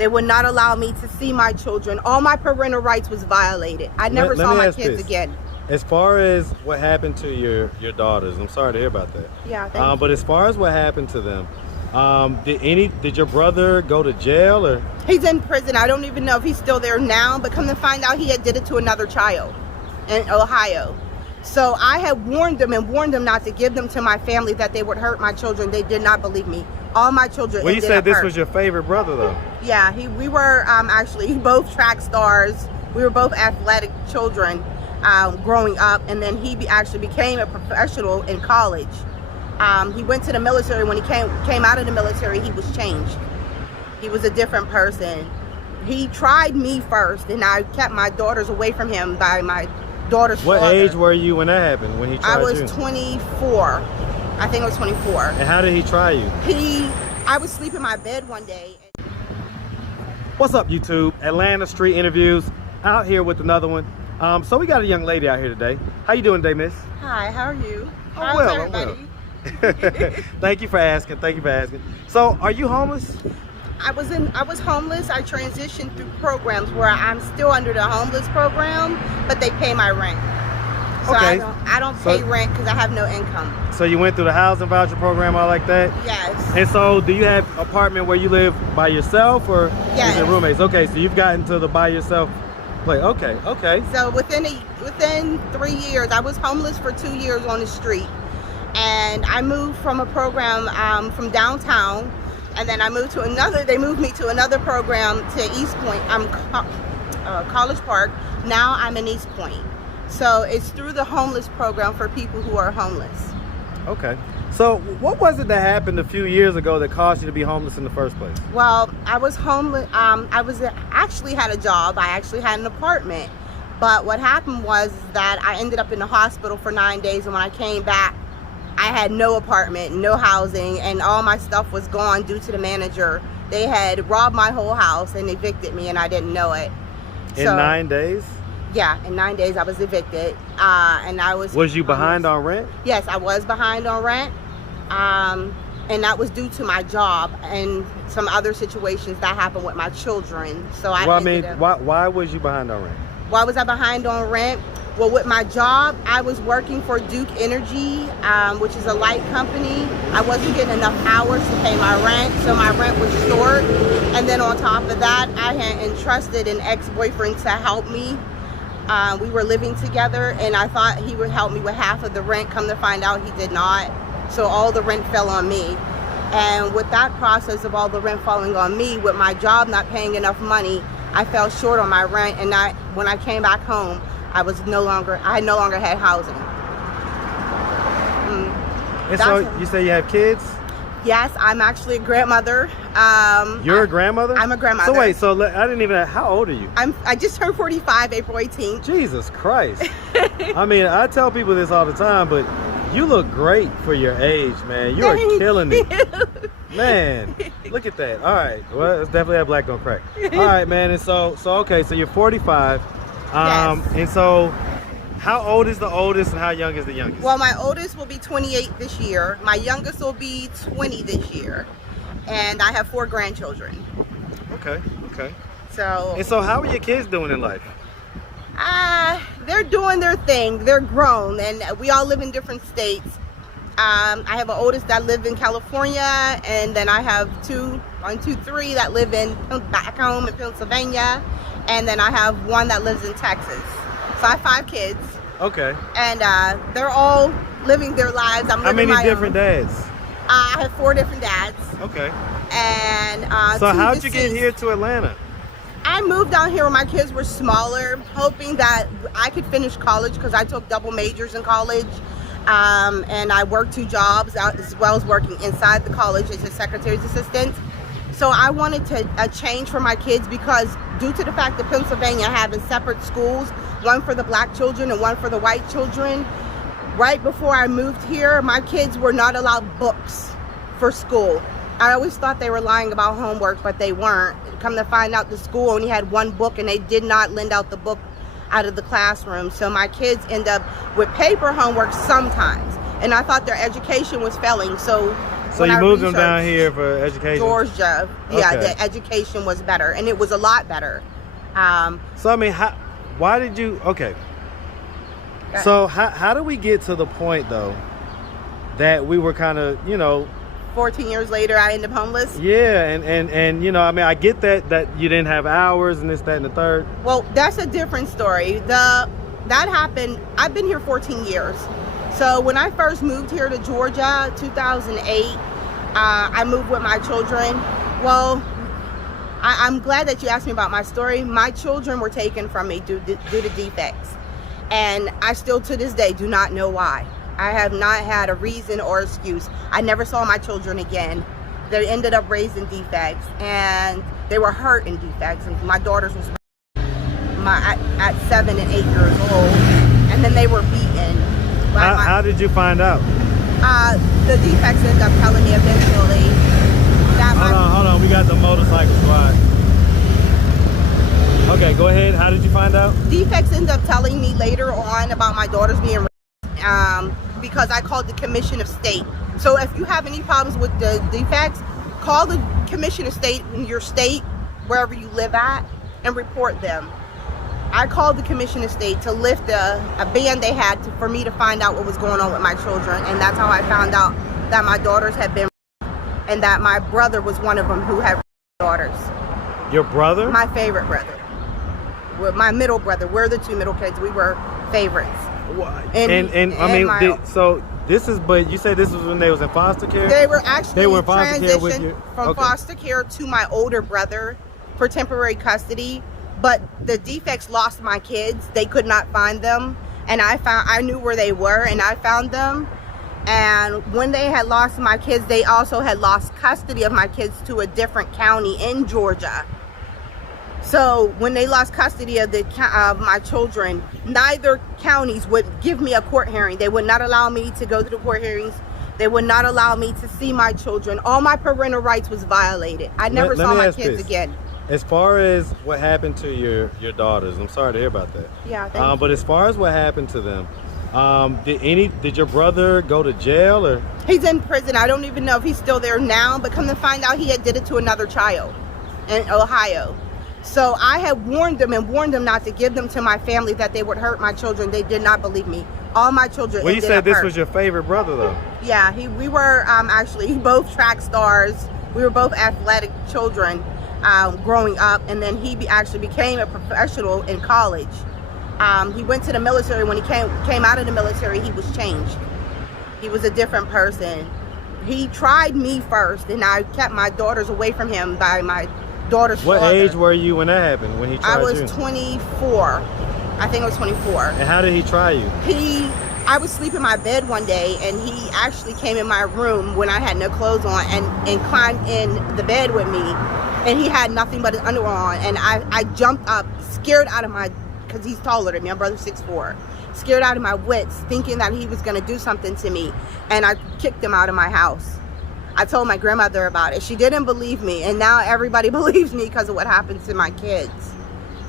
They would not allow me to see my children. All my parental rights was violated. I never saw my kids again. As far as what happened to your daughters, I'm sorry to hear about that. Yeah, thank you. But as far as what happened to them, did your brother go to jail or? He's in prison. I don't even know if he's still there now, but come to find out, he had did it to another child in Ohio. So I had warned them not to give them to my family, that they would hurt my children. They did not believe me. All my children. Well, you said this was your favorite brother, though. Yeah, we were actually both track stars. We were both athletic children growing up, and then he actually became a professional in college. He went to the military. When he came out of the military, he was changed. He was a different person. He tried me first, and I kept my daughters away from him by my daughter's father. What age were you when that happened, when he tried you? I was 24. I think I was 24. And how did he try you? I was sleeping in my bed one day. What's up, YouTube? Atlanta Street Interviews, out here with another one. So we got a young lady out here today. How you doing today, miss? Hi, how are you? I'm well, everybody? Thank you for asking. Thank you for asking. So, are you homeless? I was homeless. I transitioned through programs where I'm still under the homeless program, but they pay my rent. So okay. I don't pay rent because I have no income. So you went through the housing voucher program, all like that? Yes. And so do you have an apartment where you live by yourself, or is it roommates? Okay, so you've gotten to the by yourself place. Okay, okay. So within 3 years, I was homeless for 2 years on the street. And I moved from a program from downtown, and then they moved me to another program to East Point. College Park. Now I'm in East Point. So it's through the homeless program for people who are homeless. Okay. So what was it that happened a few years ago that caused you to be homeless in the first place? Well, I was homeless. Actually had a job. I actually had an apartment. But what happened was that I ended up in the hospital for 9 days, and when I came back, I had no apartment, no housing, and all my stuff was gone due to the manager. They had robbed my whole house and evicted me, and I didn't know it. In 9 days? Yeah, in 9 days I was evicted, and I was. Was you behind on rent? Yes, I was behind on rent, and that was due to my job and some other situations that happened with my children. So why was you behind on rent? Why was I behind on rent? Well, with my job, I was working for Duke Energy, which is a light company. I wasn't getting enough hours to pay my rent, so my rent was short. And then on top of that, I had entrusted an ex-boyfriend to help me. We were living together, and I thought he would help me with half of the rent. Come to find out, he did not. So all the rent fell on me. And with that process of all the rent falling on me, with my job not paying enough money, I fell short on my rent. And when I came back home, I no longer had housing. And so you say you have kids? Yes, I'm actually a grandmother. You're a grandmother? I'm a grandmother. So wait, I didn't even, how old are you? I just turned 45 April 18th. Jesus Christ. I mean, I tell people this all the time, but you look great for your age, man. You are killing it. Man, look at that. All right, well, it's definitely a black don't crack. All right, man, and so okay, so you're 45. Yes. And so how old is the oldest and how young is the youngest? Well, my oldest will be 28 this year. My youngest will be 20 this year. And I have 4 grandchildren. Okay, okay. So how are your kids doing in life? They're doing their thing. They're grown, and we all live in different states. I have an oldest that live in California, and then I have 3 that live back home in Pennsylvania, and then I have 1 that lives in Texas. So I have 5 kids. Okay. And they're all living their lives. How many different dads? I have 4 different dads. Okay. And so how'd you get here to Atlanta? I moved down here when my kids were smaller, hoping that I could finish college because I took double majors in college. And I worked 2 jobs as well as working inside the college as a secretary's assistant. So I wanted a change for my kids because due to the fact that Pennsylvania having separate schools, one for the black children and one for the white children, right before I moved here, my kids were not allowed books for school. I always thought they were lying about homework, but they weren't. Come to find out, the school only had 1 book and they did not lend out the book out of the classroom. So my kids end up with paper homework sometimes. And I thought their education was failing. So So you moved them down here for education? Georgia. Yeah, Okay. the education was better, and it was a lot better. So I mean, why did you? Okay. So how do we get to the point though that we were kind of 14 years later, I ended up homeless. Yeah, and I mean, I get that you didn't have hours and this, that, and the third. Well, that's a different story. That happened. I've been here 14 years. So when I first moved here to Georgia, 2008, I moved with my children. Well, I'm glad that you asked me about my story. My children were taken from me due to DFACS. And I still to this day do not know why. I have not had a reason or excuse. I never saw my children again. They ended up raised in DFACS, and they were hurt in DFACS. And my daughters was at 7 and 8 years old, and then they were beaten. How did you find out? The DFACS ended up telling me eventually that Hold on, we got the motorcycle squad. Okay, go ahead. How did you find out? DFACS ended up telling me later on about my daughters being because I called the Commission of State. So if you have any problems with the DFACS, call the Commission of State in your state, wherever you live at, and report them. I called the Commission of State to lift a ban they had for me to find out what was going on with my children, and that's how I found out that my daughters had been and that my brother was one of them who had daughters. Your brother? My favorite brother. My middle brother. We're the two middle kids. We were favorites. And I mean, so this is, but you say this was when they was in foster care? They were actually in foster care with you? from foster care to my older brother for temporary custody. But the DFACS lost my kids. They could not find them. And I knew where they were, and I found them. And when they had lost my kids, they also had lost custody of my kids to a different county in Georgia. So when they lost custody of my children, neither counties would give me a court hearing. They would not allow me to go to the court hearings. They would not allow me to see my children. All my parental rights was violated. I never saw my kids again. As far as what happened to your daughters, I'm sorry to hear about that. Yeah, thank you. But as far as what happened to them, did your brother go to jail or? He's in prison. I don't even know if he's still there now, but come to find out, he had did it to another child in Ohio. So I had warned them not to give them to my family, that they would hurt my children. They did not believe me. All my children. Well, you said this was your favorite brother, though. Yeah, we were actually both track stars. We were both athletic children growing up, and then he actually became a professional in college. He went to the military. When he came out of the military, he was changed. He was a different person. He tried me first, and I kept my daughters away from him by my daughter's father. What age were you when that happened, when he tried you? I was 24. I think I was 24. And how did he try you? I was sleeping in my bed one day, and he actually came in my room when I had no clothes on and climbed in the bed with me, and he had nothing but his underwear on, and I jumped up, scared out of my, because he's taller than me, my brother's 6'4", scared out of my wits, thinking that he was going to do something to me, and I kicked him out of my house. I told my grandmother about it. She didn't believe me, and now everybody believes me because of what happened to my kids.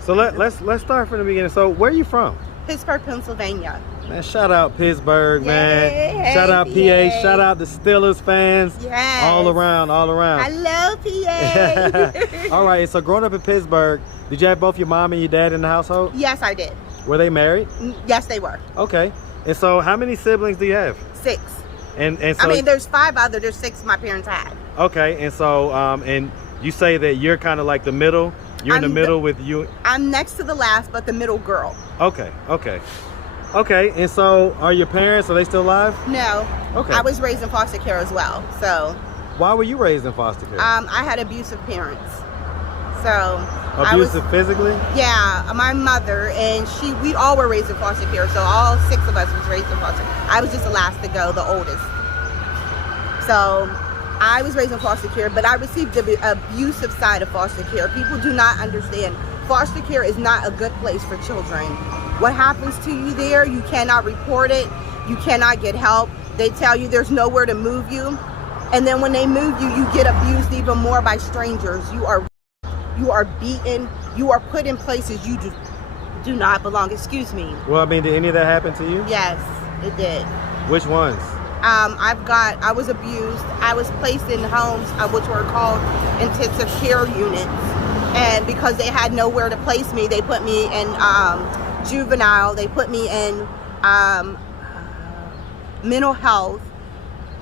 So let's start from the beginning. So where are you from? Pittsburgh, Pennsylvania. Man, shout out Pittsburgh, man. Yay, shout out PA. Shout out the Steelers fans. Yes. All around. I love PA. All right, so growing up in Pittsburgh, did you have both your mom and your dad in the household? Yes, I did. Were they married? Yes, they were. Okay. And so how many siblings do you have? 6. And so, I mean, there's 5 other. There's 6 my parents had. Okay, and so and you say that you're kind of like the middle. You're in the middle with you. I'm next to the last, but the middle girl. Okay. And so are your parents? Are they still alive? No. Okay. I was raised in foster care as well. So. Why were you raised in foster care? I had abusive parents. So. Abusive physically? Yeah, my mother and we all were raised in foster care. So all 6 of us was raised in foster care. I was just the last to go, the oldest. So I was raised in foster care, but I received the abusive side of foster care. People do not understand. Foster care is not a good place for children. What happens to you there, you cannot report it. You cannot get help. They tell you there's nowhere to move you. And then when they move you, you get abused even more by strangers. You are beaten. You are put in places you do not belong. Excuse me. Well, I mean, did any of that happen to you? Yes, it did. Which ones? I was abused. I was placed in homes which were called intensive care units, and because they had nowhere to place me, they put me in juvenile. They put me in mental health.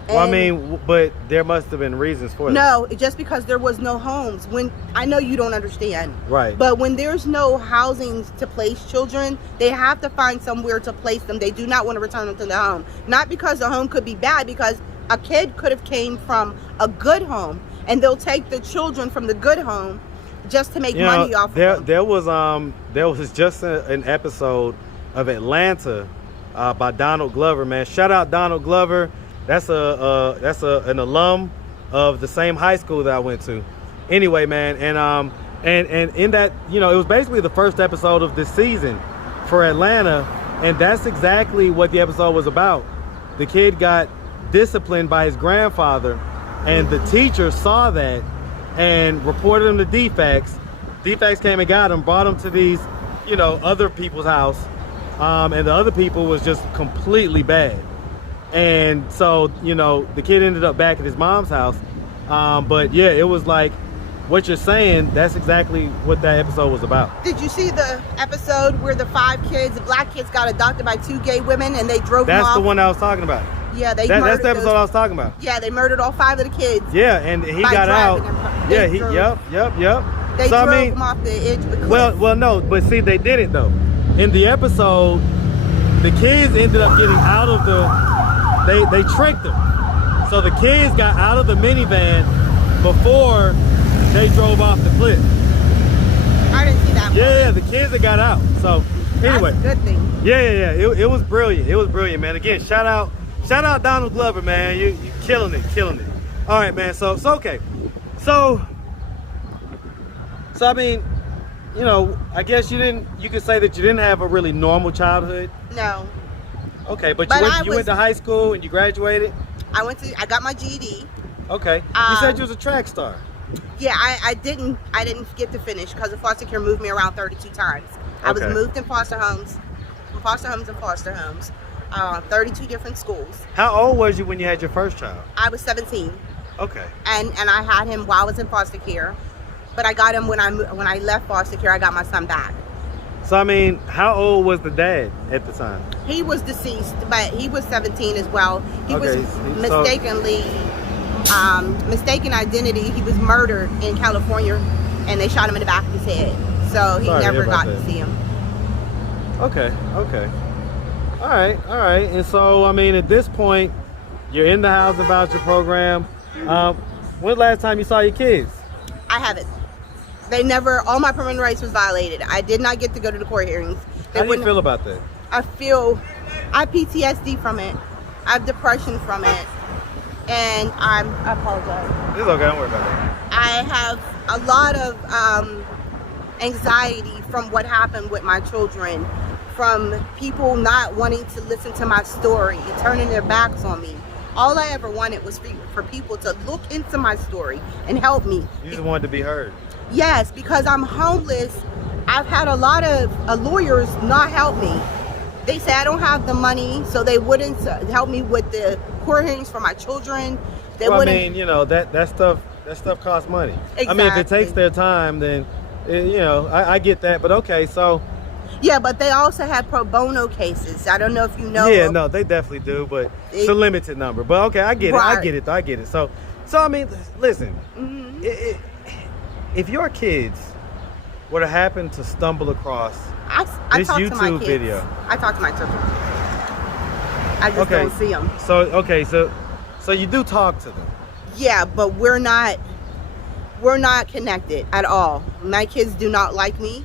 Well, I mean, but there must have been reasons for that. No, just because there was no homes. When I know you don't understand, right? But when there's no housing to place children, they have to find somewhere to place them. They do not want to return them to the home. Not because the home could be bad, because a kid could have came from a good home, and they'll take the children from the good home just to make money off of them. There was just an episode of Atlanta by Donald Glover, man. Shout out Donald Glover. That's an alum of the same high school that I went to. Anyway, man, and in that, it was basically the first episode of this season for Atlanta, and that's exactly what the episode was about. The kid got disciplined by his grandfather, and the teacher saw that and reported him to DFACS. DFACS came and got him, brought him to these, other people's house, and the other people was just completely bad. And so, the kid ended up back at his mom's house. But yeah, it was like what you're saying. That's exactly what that episode was about. Did you see the episode where the black kids got adopted by 2 gay women and they drove them off? That's the one I was talking about. Yeah, that's the episode I was talking about. Yeah, they murdered all 5 of the kids. Yeah, and he got out. Yeah, yep. They drove him off the edge of the cliff. Well, no, but see, they didn't though. In the episode, the kids ended up getting out of the. They tricked them. So the kids got out of the minivan before they drove off the cliff. I didn't see that one. Yeah, the kids that got out. So anyway. That's a good thing. Yeah. It was brilliant. It was brilliant, man. Again, shout out Donald Glover, man. You killing it. All right, man. So okay. So I mean, I guess you could say that you didn't have a really normal childhood. No. Okay, but you went to high school and you graduated? I got my GED. Okay. You said you was a track star. Yeah, I didn't get to finish because the foster care moved me around 32 times. I was moved in foster homes, 32 different schools. How old was you when you had your first child? I was 17. Okay. And I had him while I was in foster care, but I got him when I left foster care. I got my son back. So I mean, how old was the dad at the time? He was deceased, but he was 17 as well. He was mistaken identity. He was murdered in California, and they shot him in the back of his head. So he never got to see him. Okay. All right. And so, I mean, at this point, you're in the housing voucher program. When was the last time you saw your kids? I haven't. All my parental rights was violated. I did not get to go to the court hearings. How do you feel about that? I have PTSD from it. I have depression from it. And I apologize. It's okay, don't worry about that. I have a lot of anxiety from what happened with my children, from people not wanting to listen to my story and turning their backs on me. All I ever wanted was for people to look into my story and help me. You just wanted to be heard. Yes, because I'm homeless. I've had a lot of lawyers not help me. They say I don't have the money, so they wouldn't help me with the court hearings for my children. I mean, that stuff costs money. Exactly. I mean, if it takes their time, then I get that. But okay, so. Yeah, but they also have pro bono cases. I don't know if you know. Yeah, no, they definitely do, but it's a limited number. But okay, I get it. I get it. So I mean, listen. Mm-hmm. If your kids were to happen to stumble across this YouTube video, I talk to my children. I just don't see them. So you do talk to them. Yeah, but we're not connected at all. My kids do not like me.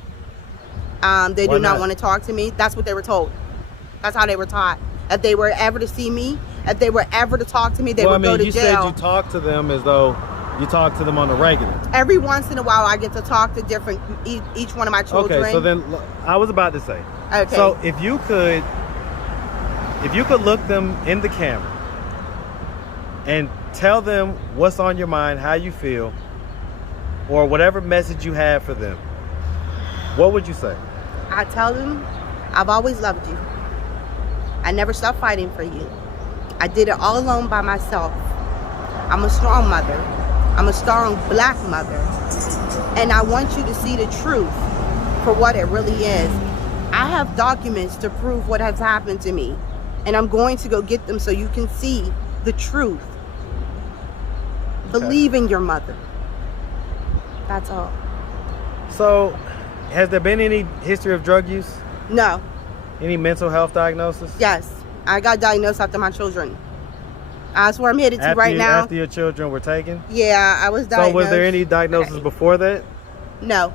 They do not want to talk to me. That's what they were told. That's how they were taught. If they were ever to see me, if they were ever to talk to me, they would go to jail. You said you talk to them as though you talk to them on a regular. Every once in a while, I get to talk to each one of my children. Okay, so then I was about to say. Okay. So if you could look them in the camera and tell them what's on your mind, how you feel, or whatever message you have for them, what would you say? I tell them, I've always loved you. I never stopped fighting for you. I did it all alone by myself. I'm a strong mother. I'm a strong black mother. And I want you to see the truth for what it really is. I have documents to prove what has happened to me. And I'm going to go get them so you can see the truth. Believe in your mother. That's all. So, has there been any history of drug use? No. Any mental health diagnosis? Yes. I got diagnosed after my children. That's where I'm headed to right now. After your children were taken? Yeah, I was diagnosed. So was there any diagnosis before that? No.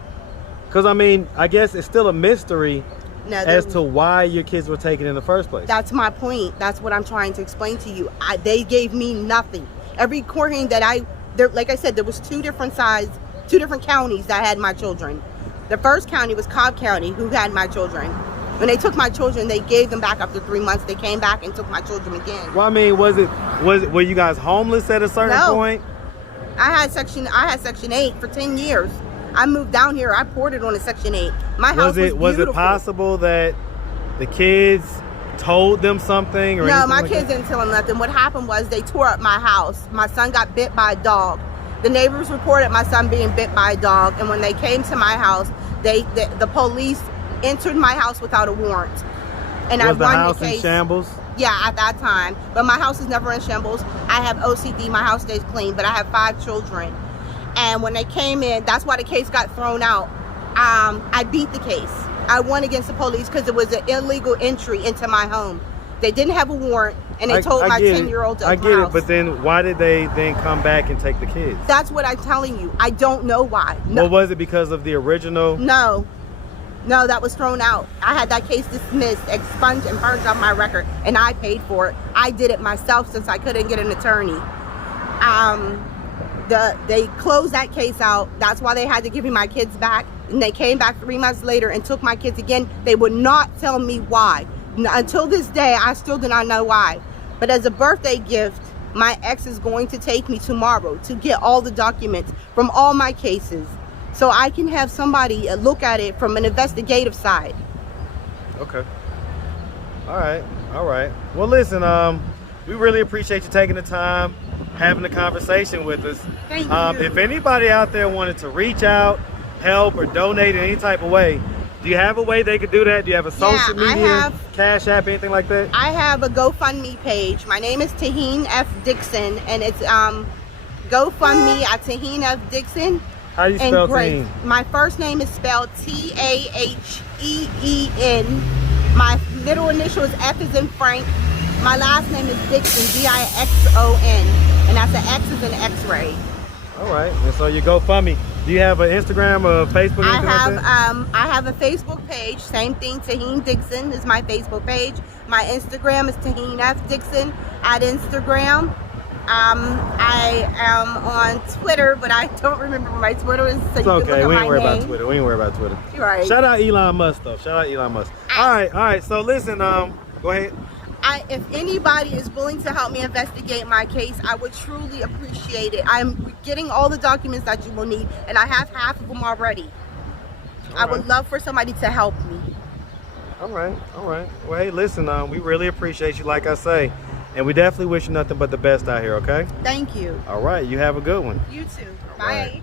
Because, I mean, I guess it's still a mystery as to why your kids were taken in the first place. That's my point. That's what I'm trying to explain to you. They gave me nothing. Every court hearing that like I said, there was two different counties that had my children. The first county was Cobb County, who had my children. When they took my children, they gave them back after 3 months. They came back and took my children again. Well, I mean, were you guys homeless at a certain point? I had Section 8 for 10 years. I moved down here. I ported on a Section 8. My house was beautiful. Was it possible that the kids told them something? Or no, my kids didn't tell them nothing. What happened was they tore up my house. My son got bit by a dog. The neighbors reported my son being bit by a dog, and when they came to my house, the police entered my house without a warrant. And was the house in shambles? Yeah, at that time. But my house is never in shambles. I have OCD. My house stays clean, but I have 5 children. And when they came in, that's why the case got thrown out. I beat the case. I won against the police because it was an illegal entry into my home. They didn't have a warrant, and they told my 10-year-old to open I get it, but then why did they then come back and take the kids? That's what I'm telling you. I don't know why. No. Well, was it because of the original? No, that was thrown out. I had that case dismissed, expunged, and purged off my record, and I paid for it. I did it myself since I couldn't get an attorney. They closed that case out. That's why they had to give me my kids back. And they came back 3 months later and took my kids again. They would not tell me why. Until this day, I still do not know why. But as a birthday gift, my ex is going to take me tomorrow to get all the documents from all my cases, so I can have somebody look at it from an investigative side. Okay. All right. Well, listen, we really appreciate you taking the time, having the conversation with us. Thank you. If anybody out there wanted to reach out, help, or donate in any type of way, do you have a way they could do that? Do you have a social media, Cash App, anything like that? I have a GoFundMe page. My name is Taheen F Dixon, and it's GoFundMe at Taheen F Dixon. How do you spell Taheen? My first name is spelled Taheen. My middle initial is F as in Frank. My last name is Dixon, Dixon, and that's an X as in X-ray. All right, and so you GoFundMe. Do you have an Instagram or Facebook? I have a Facebook page. Same thing. Taheen Dixon is my Facebook page. My Instagram is Taheen F Dixon at Instagram. I am on Twitter, but I don't remember what my Twitter is. So it's okay. We ain't worry about Twitter. You're right. Shout out Elon Musk though. All right. So listen. Go ahead. If anybody is willing to help me investigate my case, I would truly appreciate it. I'm getting all the documents that you will need, and I have half of them already. I would love for somebody to help me. All right. Well, hey, listen, we really appreciate you, like I say, and we definitely wish you nothing but the best out here, okay? Thank you. All right, you have a good one. You too. Bye. Bye.